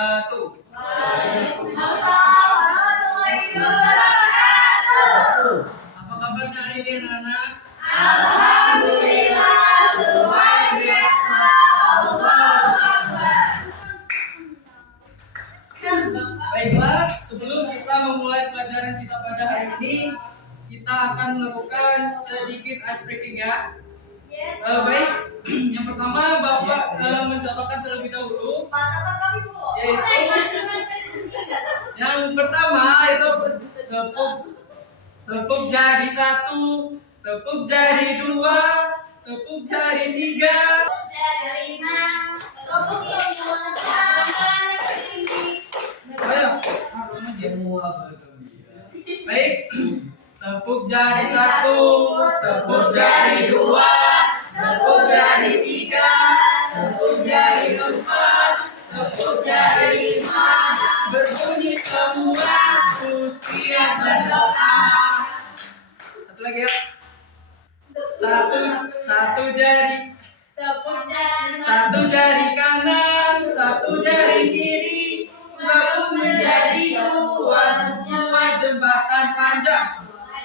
wabarakatuh. Waalaikumsalam warahmatullahi wabarakatuh. Apa kabarnya hari ini anak-anak? Alhamdulillah, luar biasa. Allahu Akbar. Baiklah, sebelum kita memulai pelajaran kita pada hari ini, kita akan melakukan sedikit ice breaking ya. Yes. Baik, yang pertama Bapak mencontohkan terlebih dahulu. Mata kami dulu. Yaitu yang pertama itu tepuk jari 1, tepuk jari 2, tepuk jari 3. Dari 5, tepuk yang Baik, tepuk jari 1, tepuk jari 2, tepuk jari 3, tepuk jari 4, tepuk jari 5. Berbunyi semua, siap berdoa. Satu lagi ya. Satu jari. Satu jari kanan, satu jari kiri. Gabung menjadi dua jembatan panjang.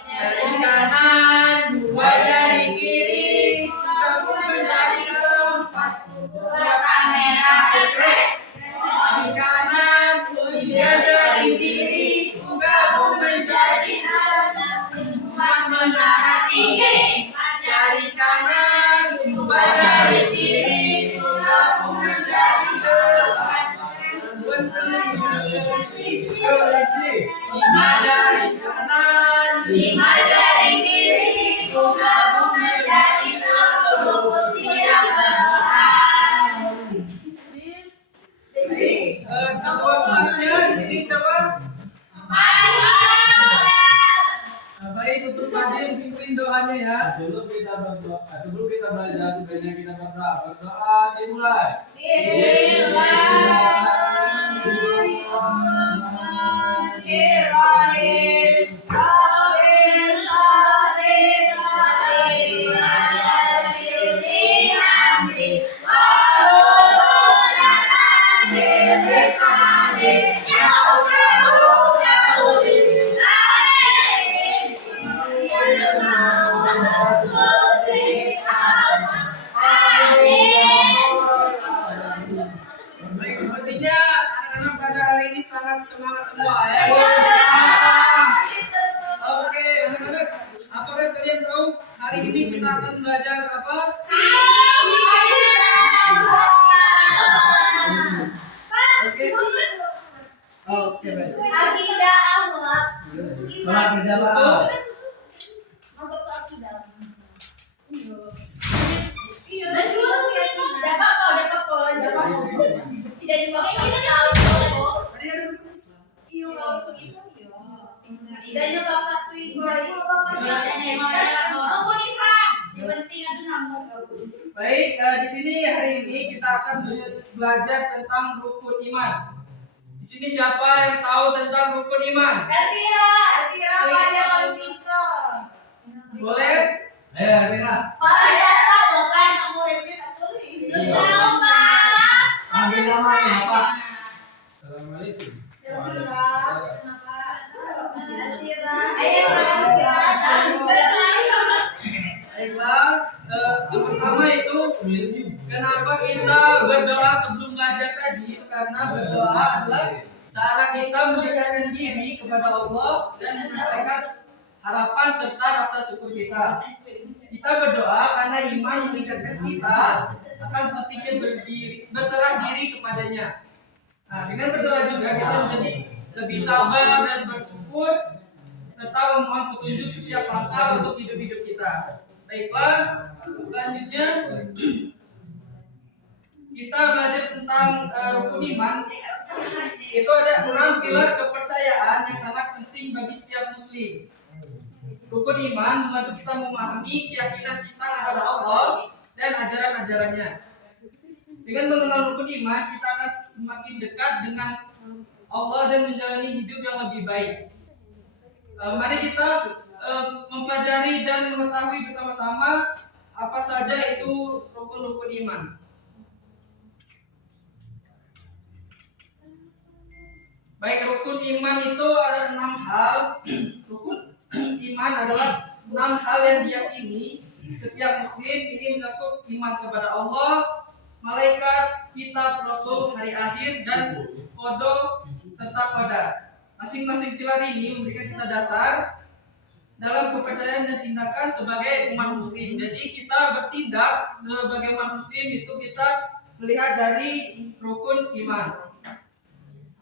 Jari kanan, dua jari kiri. Gabung menjadi 4 kamera efek. Jari kanan, 3 jari kiri. Gabung menjadi 4 menara tinggi. Jari kanan, 2 jari kiri. Gabung menjadi 5 jari kanan, 5 jari kiri. gabung menjadi 10. Siap berdoa. Baik, ketua kelasnya di sini siapa? Baik, untuk Fadil pimpin doanya ya. Sebelum kita belajar sebenarnya kita berdoa dimulai. Bismillahirrahmanirrahim. Rabbil sholli alaihi wa sallim amri. Walulana bil lisani yaulahu yauli. Baik, sepertinya anak-anak pada hari ini sangat semangat semua ya. Oke, anak-anak, apakah kalian tahu hari ini kita akan belajar apa? Oke, baik. Akidah Allah. Sholat berjamaah. Apa tuh akidah? Iya, udah apa-apa. Tidak dipakai kita tahu. Tadi ada rukun Islam. Iya, kalau rukun Islam ya. Idanya bapak tuh ibu. Rukun Islam. Yang penting ada nama. Baik, di sini hari ini kita akan belajar tentang rukun iman. Di sini siapa yang tahu tentang rukun iman? Elvira Pak yang paling pintar. Boleh? Ayo, Elvira. Pak Yata bukan muridnya Iya. Ambil namanya, Pak. Assalamualaikum. Baiklah, yang pertama itu kenapa kita berdoa sebelum belajar tadi? Karena berdoa adalah cara kita mendekatkan diri kepada Allah dan menyampaikan harapan serta rasa syukur kita. Kita berdoa karena iman mengingatkan kita akan pentingnya berserah diri kepadanya. Nah, dengan berdoa juga kita menjadi lebih sabar dan bersyukur serta memohon petunjuk setiap langkah untuk hidup-hidup kita. Baiklah, selanjutnya kita belajar tentang rukun iman. Itu ada 6 pilar kepercayaan yang sangat penting bagi setiap muslim. Rukun iman membantu kita memahami keyakinan kita kepada Allah dan ajaran-ajarannya. Dengan mengenal rukun iman, kita akan semakin dekat dengan Allah dan menjalani hidup yang lebih baik. Mari kita mempelajari dan mengetahui bersama-sama apa saja itu rukun-rukun iman. Baik, rukun iman itu ada 6 hal. Rukun iman adalah 6 hal yang diyakini setiap muslim. Ini mencakup iman kepada Allah, malaikat, kitab, rasul, hari akhir, dan qada serta qadar. Masing-masing pilar ini memberikan kita dasar dalam kepercayaan dan tindakan sebagai umat muslim. Jadi kita bertindak sebagai umat muslim itu kita melihat dari rukun iman.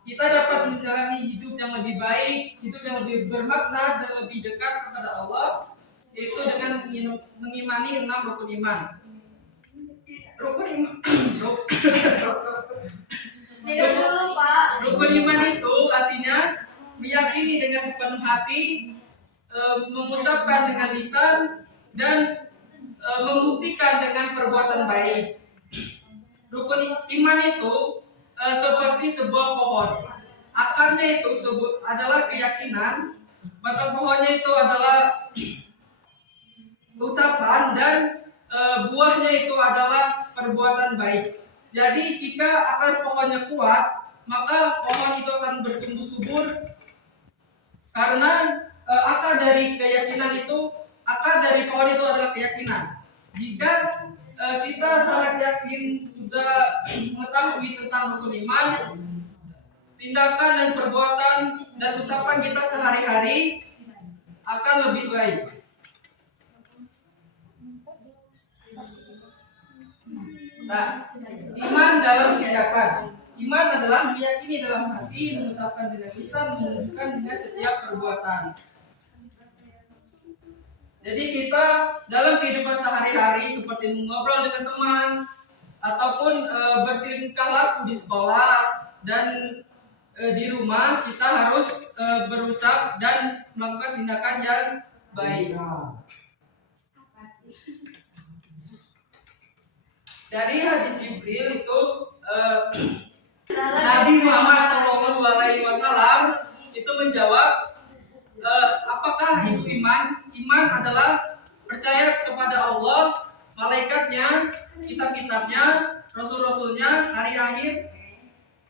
Kita dapat menjalani hidup yang lebih baik, hidup yang lebih bermakna dan lebih dekat kepada Allah, yaitu dengan mengimani 6 rukun iman. Rukun iman rukun iman itu artinya meyakini dengan sepenuh hati, mengucapkan dengan lisan, dan membuktikan dengan perbuatan baik. Rukun iman itu seperti sebuah pohon. Akarnya itu adalah keyakinan, batang pohonnya itu adalah ucapan, dan buahnya itu adalah perbuatan baik. Jadi jika akar pohonnya kuat, maka pohon itu akan bertumbuh subur karena akar dari pohon itu adalah keyakinan. Jika kita sangat yakin sudah mengetahui tentang rukun iman, tindakan dan perbuatan dan ucapan kita sehari-hari akan lebih baik. Nah, iman dalam tindakan. Iman adalah meyakini dalam hati, mengucapkan dengan lisan, menunjukkan dengan setiap perbuatan. Jadi kita dalam kehidupan sehari-hari seperti mengobrol dengan teman ataupun bertingkah laku di sekolah dan di rumah, kita harus berucap dan melakukan tindakan yang baik. Dari hadis Jibril itu Nabi Muhammad SAW itu menjawab, apakah itu iman? Iman adalah percaya kepada Allah, malaikatnya, kitab-kitabnya, rasul-rasulnya, hari akhir,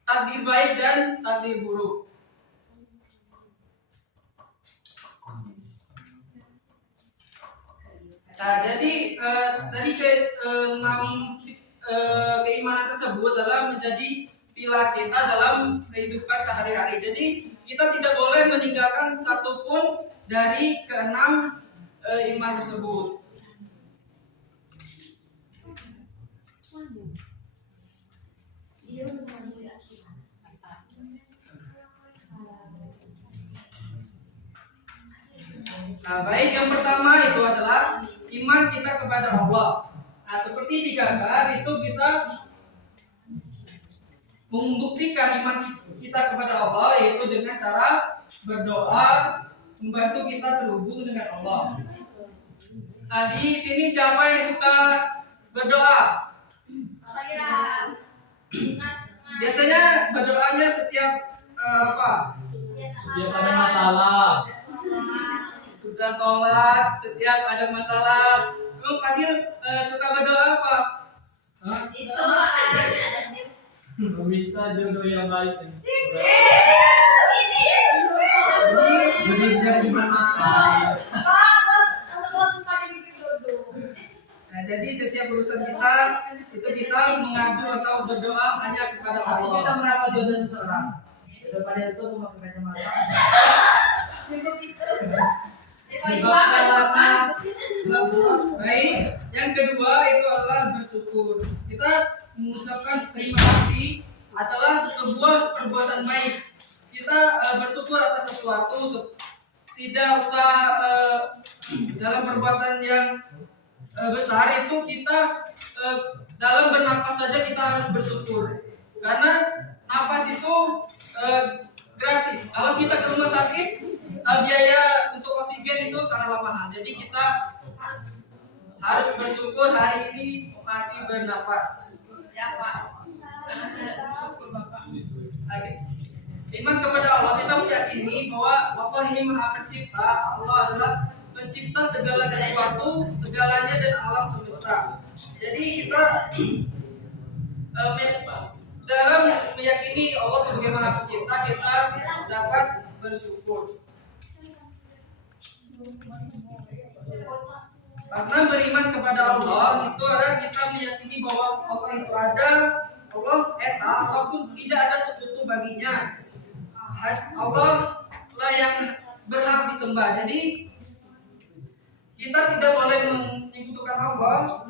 takdir baik dan takdir buruk. Nah, jadi dari keimanan tersebut adalah menjadi pilar kita dalam kehidupan sehari-hari. Jadi kita tidak boleh meninggalkan satupun dari keenam iman tersebut. Nah, baik, yang pertama itu adalah iman kita kepada Allah. Nah, seperti digambar itu kita membuktikan iman kita kepada Allah yaitu dengan cara berdoa, membantu kita terhubung dengan Allah. Nah, di sini siapa yang suka berdoa? Saya. Biasanya berdoanya setiap apa? Setiap ada masalah. Sudah sholat, setiap ada masalah. Kamu Fadil suka berdoa apa? Hah? Itu. Meminta jodoh yang baik. Jadi sejak iman mata. Nah, jadi setiap urusan kita itu kita mengadu atau berdoa hanya kepada Allah. Bisa merawat jodoh seseorang. Daripada itu memakai kacamata. Baik, yang kedua itu adalah bersyukur. Kita mengucapkan terima kasih adalah sebuah perbuatan baik. Kita bersyukur atas sesuatu, tidak usah dalam perbuatan yang besar itu kita dalam bernapas saja kita harus bersyukur karena napas itu gratis. Kalau kita ke rumah sakit biaya untuk oksigen itu sangatlah mahal. Jadi kita harus bersyukur hari ini masih bernapas. Ya, Pak. Iman kepada Allah, kita meyakini bahwa Allah ini Maha Pencipta. Allah adalah pencipta segala sesuatu, segalanya dan alam semesta. Jadi kita dalam meyakini Allah sebagai Maha Pencipta, kita dapat bersyukur. Karena beriman kepada Allah itu adalah kita meyakini bahwa Allah itu ada, Allah esa ataupun tidak ada sekutu baginya. Allah lah yang berhak disembah. Jadi kita tidak boleh menyekutukan Allah.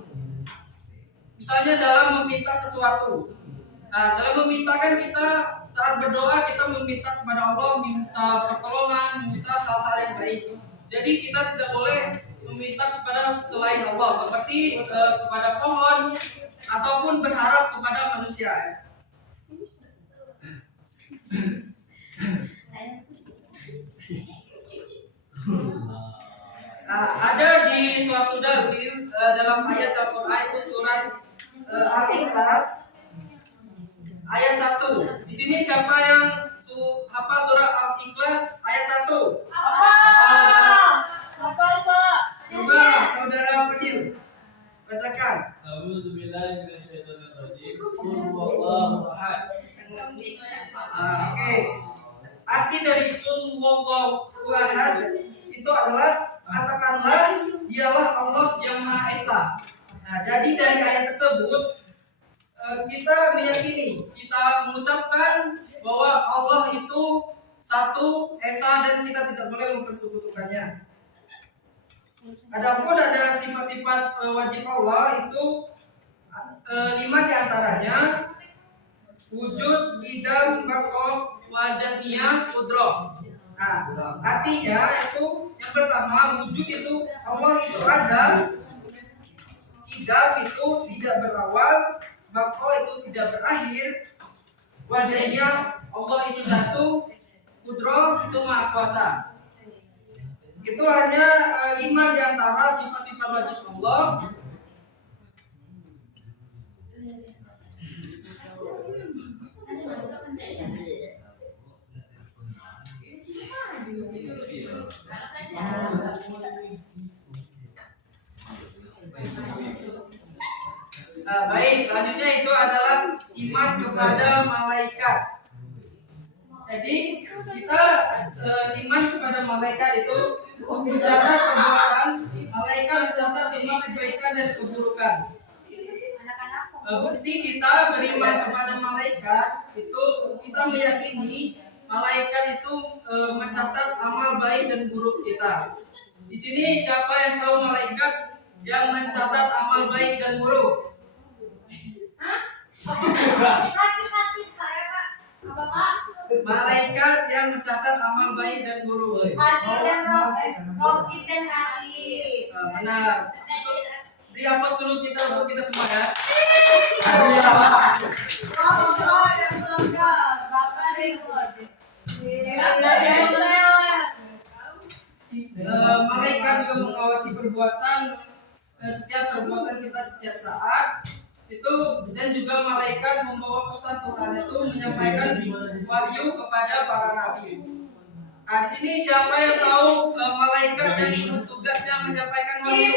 Misalnya dalam meminta sesuatu. Nah, dalam meminta kan kita saat berdoa kita meminta kepada Allah, minta pertolongan, meminta hal-hal yang baik. Jadi kita tidak boleh meminta kepada selain Allah seperti kepada pohon ataupun berharap kepada manusia. Nah, ada di suatu dalil dalam ayat Al-Quran itu surat Al-Ikhlas ayat 1. Di sini siapa yang hafal surah Al-Ikhlas ayat 1? Coba saudara Fadil bacakan. A'udzubillahi minasyaitonirrajim. Qul huwallahu ahad. Oke. Arti dari qul huwallahu ahad itu adalah katakanlah dialah Allah yang Maha Esa. Nah, jadi dari ayat tersebut kita meyakini, kita mengucapkan bahwa Allah itu satu, esa, dan kita tidak boleh mempersekutukannya. Adapun ada sifat-sifat wajib Allah itu 5 diantaranya: wujud, qidam, baqa, wajaniyah, qudrah. Nah, artinya itu yang pertama, wujud itu Allah itu ada, qidam itu tidak berawal, baqa itu tidak berakhir, wajaniyah Allah itu satu, qudrah itu maha kuasa. Itu hanya 5 diantara sifat-sifat wajib Allah. Baik, selanjutnya itu adalah iman kepada malaikat. Jadi kita iman kepada malaikat itu mencatat perbuatan, malaikat mencatat semua kebaikan dan keburukan. Bukti kita beriman kepada malaikat itu kita meyakini malaikat itu mencatat amal baik dan buruk kita. Di sini siapa yang tahu malaikat yang mencatat amal baik dan buruk? Malaikat yang mencatat amal baik dan buruk. Benar. Beri apa dulu kita untuk kita semua ya. Malaikat juga mengawasi perbuatan, setiap perbuatan kita setiap saat itu, dan juga malaikat membawa pesan Tuhan itu menyampaikan wahyu kepada para nabi. Nah, di sini siapa yang tahu malaikat yang tugasnya menyampaikan wahyu?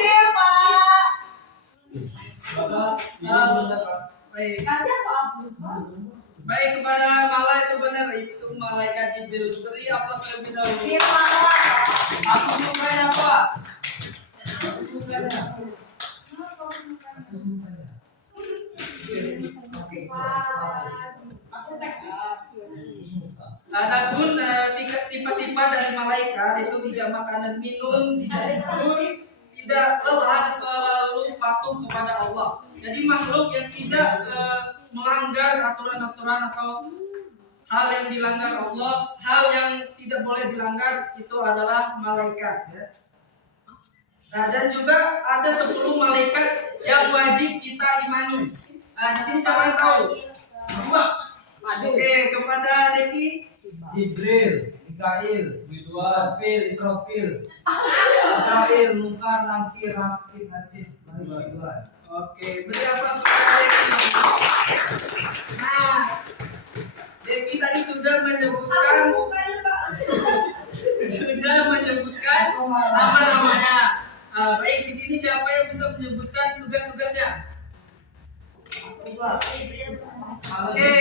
Baik. Baik, kepada Mala itu benar, itu malaikat Jibril. Beri apa terlebih dahulu? Aku bukan apa? Adapun sifat-sifat dari malaikat itu tidak makan dan minum, tidak tidur, tidak lelah, dan selalu patuh kepada Allah. Jadi makhluk yang tidak melanggar aturan-aturan atau hal yang dilanggar Allah, hal yang tidak boleh dilanggar itu adalah malaikat. Ya. Nah, dan juga ada 10 malaikat yang wajib kita imani. Nah, di sini siapa yang tahu? Oke, kepada Seki. Jibril, Mikail, Israfil, Israel, Munkar, Nakir, Rakib, Hatib, Malik. Oke, beri apa kepada Seki? Nah, Seki tadi sudah menyebutkan nama-namanya. Baik, di sini siapa yang bisa menyebutkan tugas-tugasnya? Oke,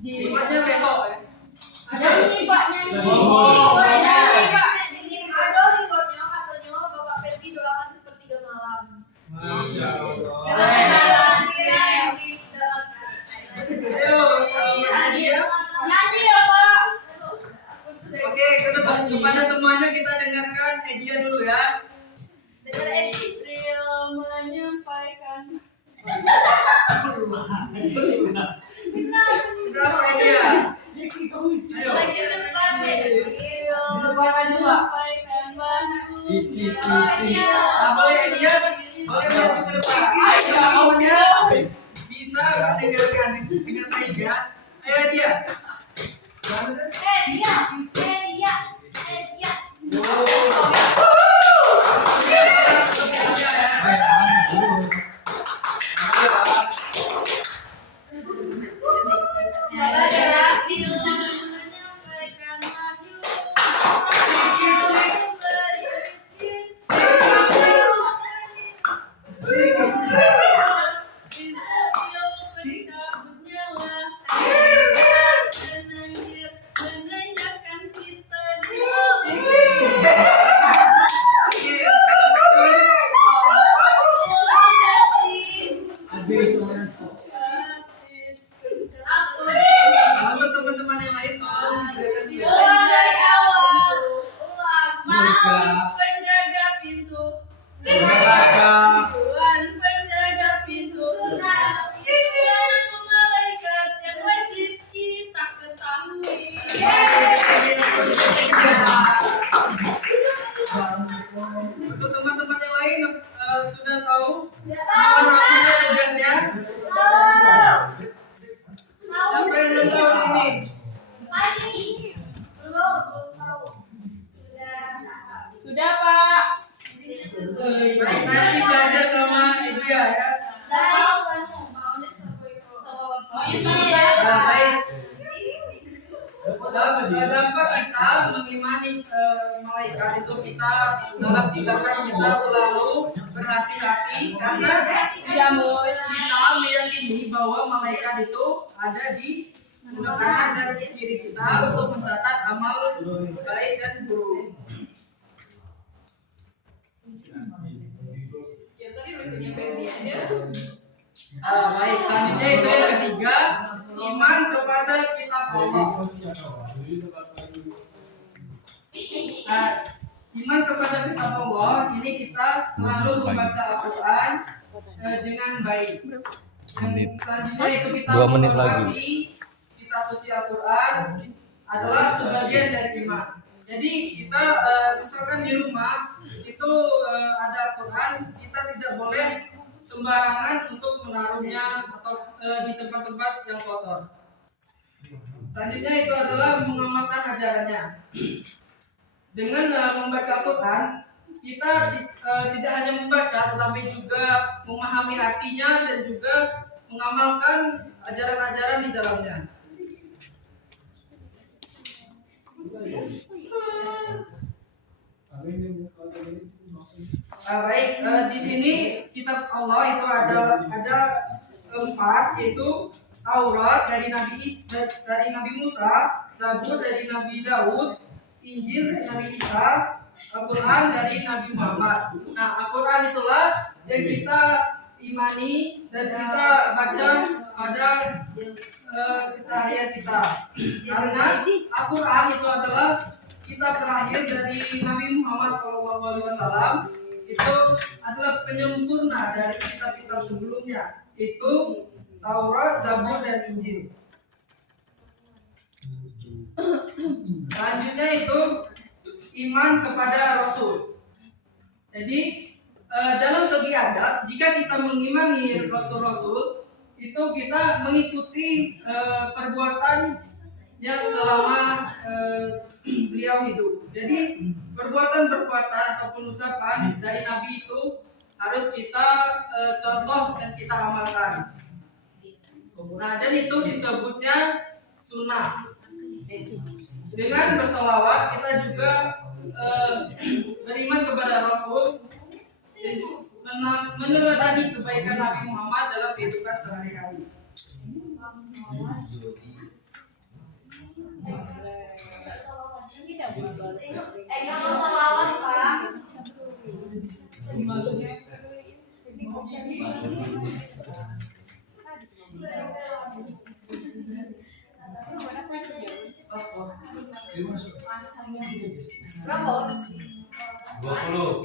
Jimatnya besok ya. Ada nih Pak nyanyi. Oh. Ada nih Pak. Ada reportnya katanya Bapak Peti doakan sepertiga malam. Masya Allah. Ayo, hadiah. Nyanyi ya Pak. Oke, kepada semuanya kita dengarkan hadiah dulu ya. Dengar Edi Rio menyampaikan. Kita apa hadiah? Ayo. Baca depan Edi Rio depan aja, Pak. menyampaikan bahwa Ici. Nah, boleh hadiah? Boleh maju ke depan. Ayo, semuanya bisa mendengarkan dengan baik ya. Ayo hadiah. dia. Untuk teman-teman yang lain mau mendengarkan dia. Dari awal, Surga. penjaga pintu. Neraka. Tuhan penjaga pintu surga. Itu malaikat yang wajib kita ketahui. Untuk teman-teman yang lain sudah tahu apa namanya tugasnya? Siapa yang belum tahu di ini? Sudah Pak. Baik, nanti belajar sama Ibu ya. Nah, baik. Dampak kita mengimani malaikat itu kita dalam tindakan kita selalu berhati-hati karena kita meyakini bahwa malaikat itu ada di sebelah kanan dan kiri kita untuk mencatat amal baik dan buruk. Baik, selanjutnya itu yang ketiga, iman kepada kitab Allah. Nah, iman kepada kitab Allah ini kita selalu membaca Al-Quran dengan baik. Yang selanjutnya itu kita 2 menit memperhati kitab suci Al-Quran adalah sebagian dari iman. Jadi kita misalkan di rumah itu ada Al-Quran, kita tidak boleh sembarangan untuk menaruhnya atau di tempat-tempat yang kotor. Selanjutnya itu adalah mengamalkan ajarannya. Dengan membaca Al-Quran, kita tidak hanya membaca, tetapi juga memahami artinya dan juga mengamalkan ajaran-ajaran di dalamnya. Baik, di sini kitab Allah itu ada 4, yaitu Taurat dari Nabi Musa, Zabur dari Nabi Daud, Injil dari Nabi Isa, Al-Quran dari Nabi Muhammad. Nah, Al-Quran itulah yang kita imani dan kita baca pada keseharian kita. Karena Al-Quran itu adalah kitab terakhir dari Nabi Muhammad SAW. Itu adalah penyempurna dari kitab-kitab sebelumnya, itu Taurat, Zabur, dan Injil. Selanjutnya itu iman kepada Rasul. Jadi dalam segi adab, jika kita mengimani Rasul-Rasul, itu kita mengikuti perbuatannya selama beliau hidup. Jadi perbuatan-perbuatan ataupun ucapan dari Nabi itu harus kita contoh dan kita amalkan. Nah, dan itu disebutnya sunnah. Dengan bersolawat kita juga beriman kepada Rasul dan meneladani kebaikan Nabi Muhammad dalam kehidupan sehari-hari. Enggak mau salawat, Pak. Berapa? 20.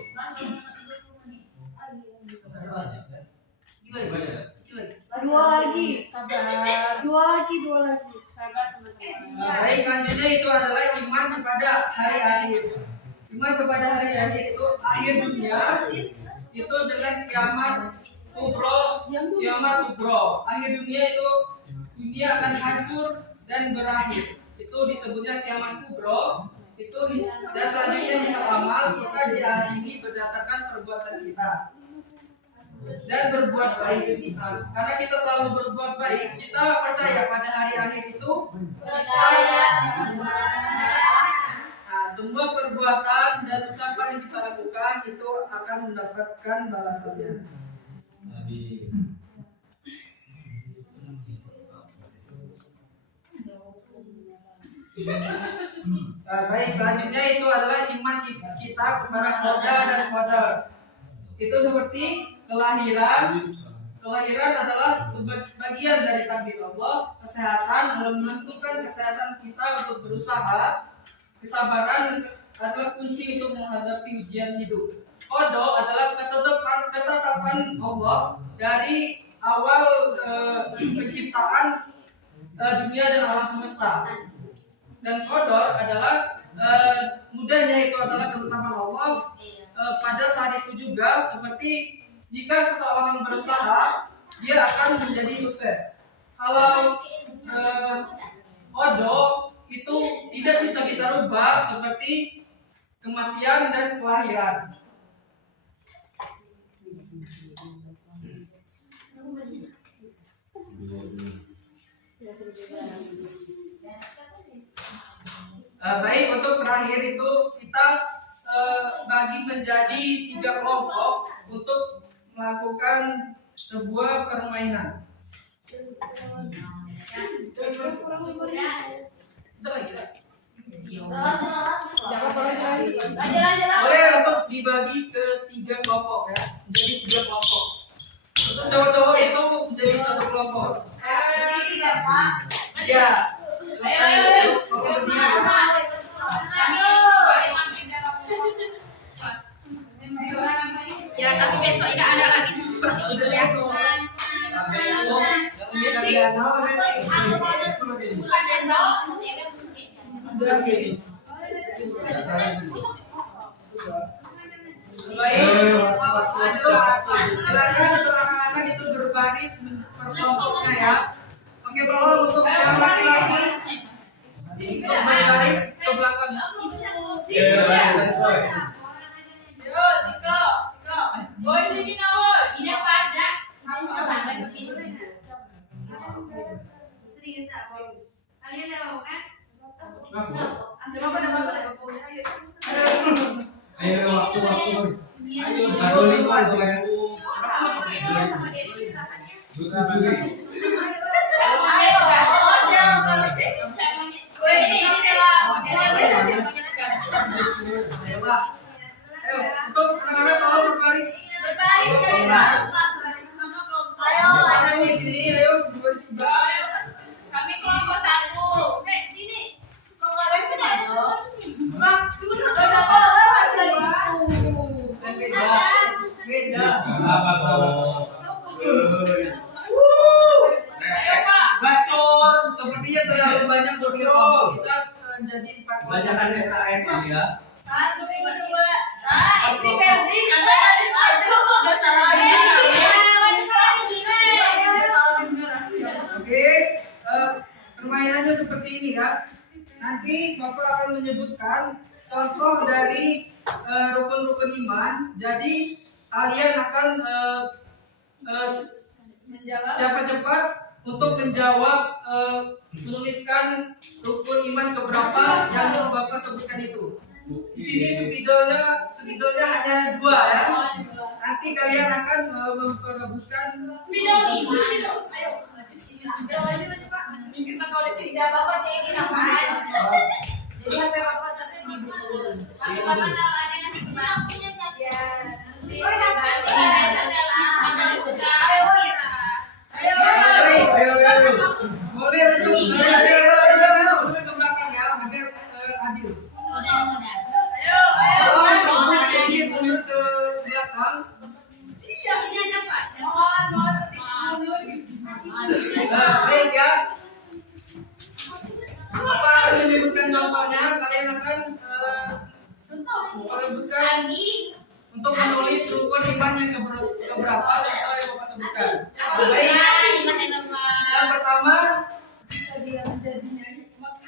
Dua lagi. Sabar. Dua lagi. Baik, selanjutnya itu adalah iman kepada hari akhir. Iman kepada hari akhir itu akhir dunia, itu jelas kiamat kubro, kiamat subro. Akhir dunia itu dunia akan hancur dan berakhir. Itu disebutnya kiamat kubro. Itu dan selanjutnya hisab amal kita di hari ini berdasarkan perbuatan kita dan berbuat baik kita. Karena kita selalu berbuat baik, kita percaya pada hari akhir itu nah, semua perbuatan dan ucapan yang kita lakukan itu akan mendapatkan balasannya. Baik, selanjutnya itu adalah iman kita kepada qada dan qadar. Itu seperti kelahiran. Kelahiran adalah sebagian dari takdir Allah. Kesehatan dalam menentukan kesehatan kita untuk berusaha. Kesabaran adalah kunci untuk menghadapi ujian hidup. Qada adalah ketetapan Allah dari awal penciptaan dunia dan alam semesta. Dan qadar adalah mudahnya itu adalah ketetapan Allah pada saat itu juga, seperti jika seseorang berusaha dia akan menjadi sukses. Kalau qada itu tidak bisa kita rubah seperti kematian dan kelahiran. Baik, untuk terakhir itu kita bagi menjadi 3 kelompok untuk melakukan sebuah permainan. Boleh untuk dibagi ke 3 kelompok ya, menjadi 3 kelompok. Untuk cowok-cowok itu menjadi 1 kelompok. Ya. Ya, tapi besok tidak ada lagi seperti ini ya. Bukan besok. Baik, untuk silakan untuk anak-anak itu berbaris per kelompoknya ya. Oke, kalau untuk yang laki-laki untuk berbaris ke belakang. Boy, sini nawar. Ini pas dah. Masuk ke tangan begini. Serius ah, kalian ada mau kan? Ayo waktu. Ayo baru 5 aja ya. Ayo, untuk anak-anak tolong berbaris. Bersama di sini, ayo berbaris ke belakang. Kami kelompok 1. Sini. Kalau kalian kan ada. Beda. Bacot. Sepertinya terlalu banyak untuk kita jadi 4 Banyakan SKS ya. 1, 2. Istri Ferdi katanya nggak salah. Oke, permainannya seperti ini ya. Nanti Bapak akan menyebutkan contoh dari rukun-rukun iman. Jadi kalian akan siapa cepat untuk menjawab, menuliskan rukun iman keberapa yang Bapak sebutkan itu. Di sini spidolnya hanya 2 ya. Nanti kalian akan memperebutkan Ayo, maju sini. Kita kalau di sini bapak cek ini apaan? Jadi HP bapak tadi di buku. menulis rukun iman yang keberapa contoh yang Bapak sebutkan. Baik. Yang pertama,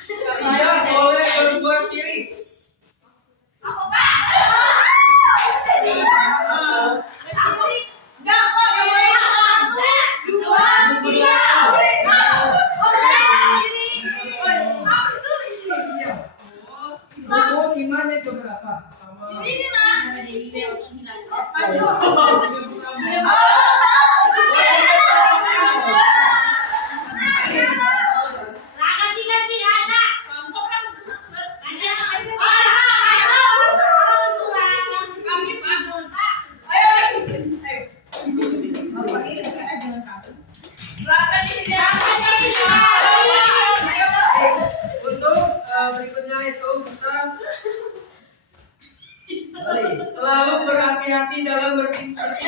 tidak boleh berbuat syirik. Rukun iman yang keberapa? Untuk berikutnya itu kita selalu berhati-hati dalam bertindak.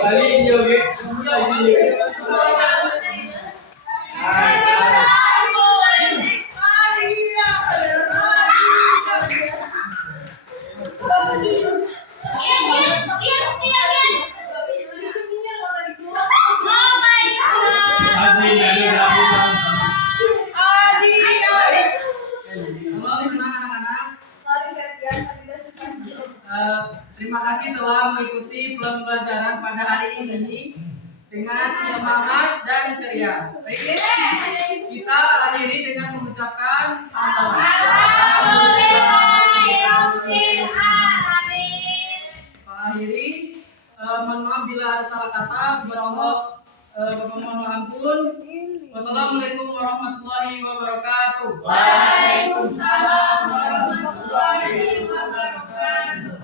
Kali dia oke. Terima kasih telah mengikuti pembelajaran pada hari ini dengan semangat dan ceria. Baik, kita akhiri dengan mengucapkan akhiri, mohon maaf bila ada salah kata. Bapak mohon ampun. Wassalamualaikum warahmatullahi wabarakatuh. Waalaikumsalam warahmatullahi wabarakatuh.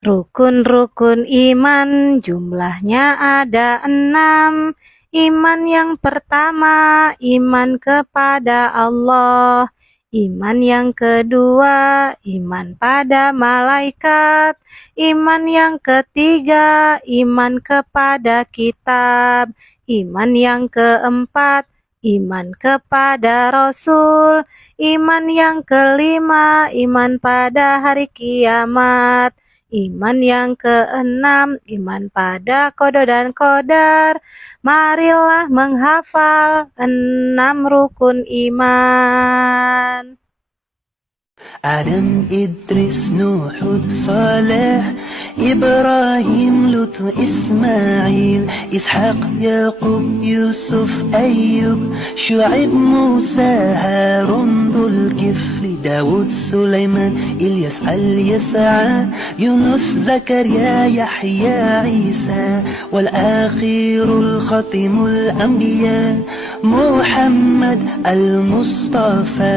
Rukun-rukun iman jumlahnya ada 6. Iman yang pertama, iman kepada Allah. Iman yang kedua, iman pada malaikat. Iman yang ketiga, iman kepada kitab. Iman yang keempat, iman kepada Rasul. Iman yang kelima, iman pada hari kiamat. Iman yang keenam, iman pada qada dan qadar. Marilah menghafal 6 rukun iman. Adam, Idris, Nuh, Saleh, Ibrahim, Lut, Ismail, Ishaq, Yaqub, Yusuf, Ayyub, Shu'aib, Musa, Harun, Dhul-Kifli, Dawud, Sulaiman, Ilyas, Al-Yas'a, Yunus, Zakaria, Yahya, Isa, wal-akhirul khatimul anbiya, Muhammad al-Mustafa.